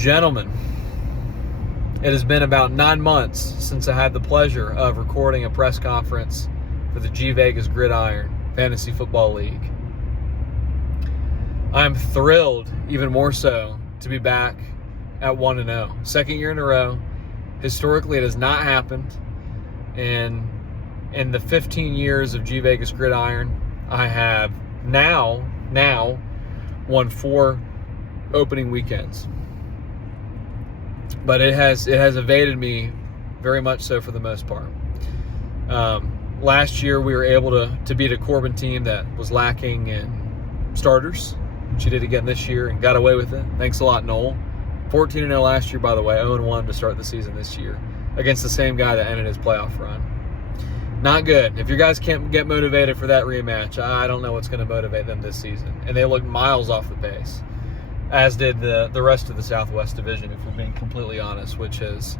Gentlemen, it has been about 9 months since I had the pleasure of recording a press conference for the G Vegas Gridiron Fantasy Football League. I'm thrilled, even more so, to be back at 1-0. Second year in a row. Historically, it has not happened. And in the 15 years of G Vegas Gridiron, I have now won 4 opening weekends. But it has evaded me very much so for the most part. Last year we were able to beat a Corbin team that was lacking in starters. She did again this year and got away with it. Thanks a lot, Noel. 14-0 last year, by the way. 0-1 to start the season this year against the same guy that ended his playoff run. Not good. If you guys can't get motivated for that rematch, I don't know what's going to motivate them this season. And they looked miles off the pace, as did the rest of the Southwest Division, if we're being completely honest, which has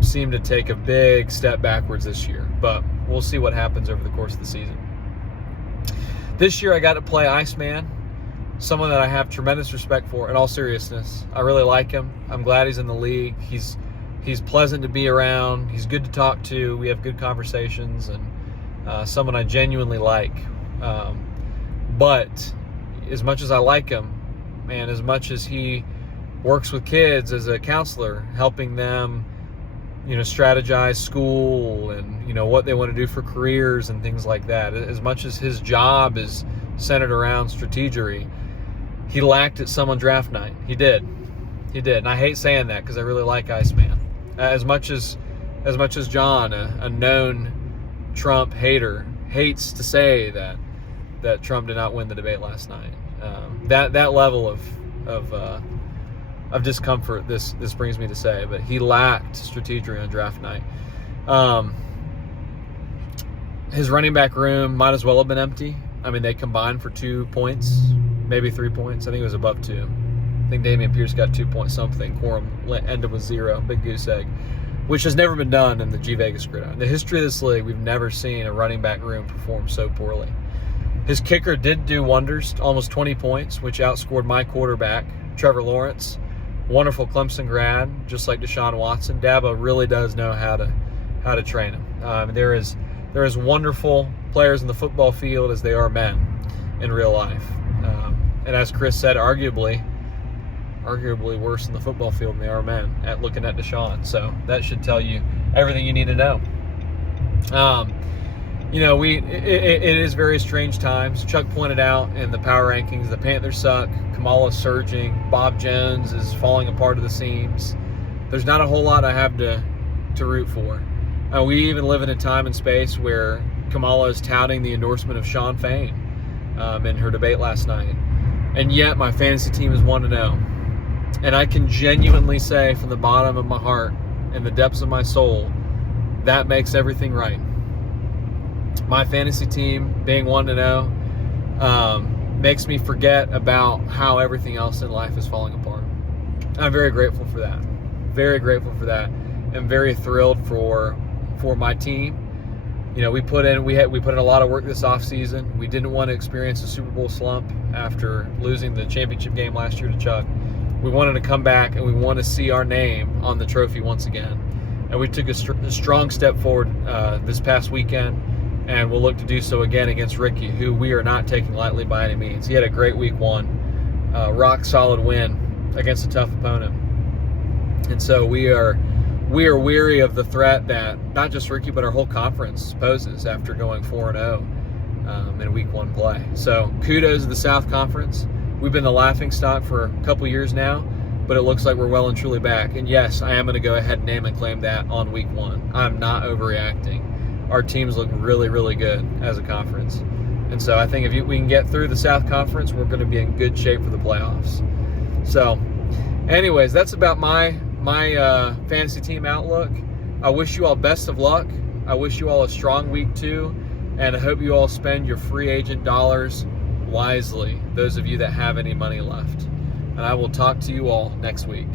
seemed to take a big step backwards this year. But we'll see what happens over the course of the season. This year I got to play Iceman, someone that I have tremendous respect for in all seriousness. I really like him. I'm glad he's in the league. He's pleasant to be around. He's good to talk to. We have good conversations, and someone I genuinely like. But as much as I like him, and as much as he works with kids as a counselor, helping them, strategize school and, what they want to do for careers and things like that, as much as his job is centered around strategery, he lacked at some on draft night. He did. And I hate saying that because I really like Iceman. As much as John, a known Trump hater, hates to say that Trump did not win the debate last night. That level of discomfort this brings me to say, but he lacked strategery on draft night. His running back room might as well have been empty. I mean, they combined for 2 points, maybe 3 points. I think it was above 2. I think Damian Pierce got 2 point something. Quorum ended with 0. Big goose egg, which has never been done in the G Vegas Gridiron. In the history of this league, we've never seen a running back room perform so poorly. His kicker did do wonders, almost 20 points, which outscored my quarterback, Trevor Lawrence. Wonderful Clemson grad, just like Deshaun Watson. Dabo really does know how to train him. There is wonderful players in the football field as they are men in real life. And as Chris said, arguably worse in the football field than they are men at looking at Deshaun. So that should tell you everything you need to know. It is very strange times. Chuck pointed out in the power rankings, the Panthers suck. Kamala's surging. Bob Jones is falling apart at the seams. There's not a whole lot I have to root for. We even live in a time and space where Kamala is touting the endorsement of Sean Fain in her debate last night. And yet my fantasy team is 1-0. And I can genuinely say from the bottom of my heart and the depths of my soul, that makes everything right. My fantasy team being 1-0 makes me forget about how everything else in life is falling apart. I'm very grateful for that. Very grateful for that. I'm very thrilled for my team. We put in a lot of work this offseason. We didn't want to experience a Super Bowl slump after losing the championship game last year to Chuck. We wanted to come back and we want to see our name on the trophy once again. And we took a strong step forward this past weekend, and we'll look to do so again against Ricky, who we are not taking lightly by any means. He had a great week 1, rock solid win against a tough opponent. And so we are weary of the threat that not just Ricky but our whole conference poses after going 4-0 in week 1 play. So kudos to the South Conference. We've been the laughingstock for a couple years now, but it looks like we're well and truly back. And yes, I am going to go ahead and name and claim that on week 1. I'm not overreacting. Our teams look really, really good as a conference. And so I think if we can get through the South Conference, we're going to be in good shape for the playoffs. So anyways, that's about my fantasy team outlook. I wish you all best of luck. I wish you all a strong week 2, and I hope you all spend your free agent dollars wisely, those of you that have any money left. And I will talk to you all next week.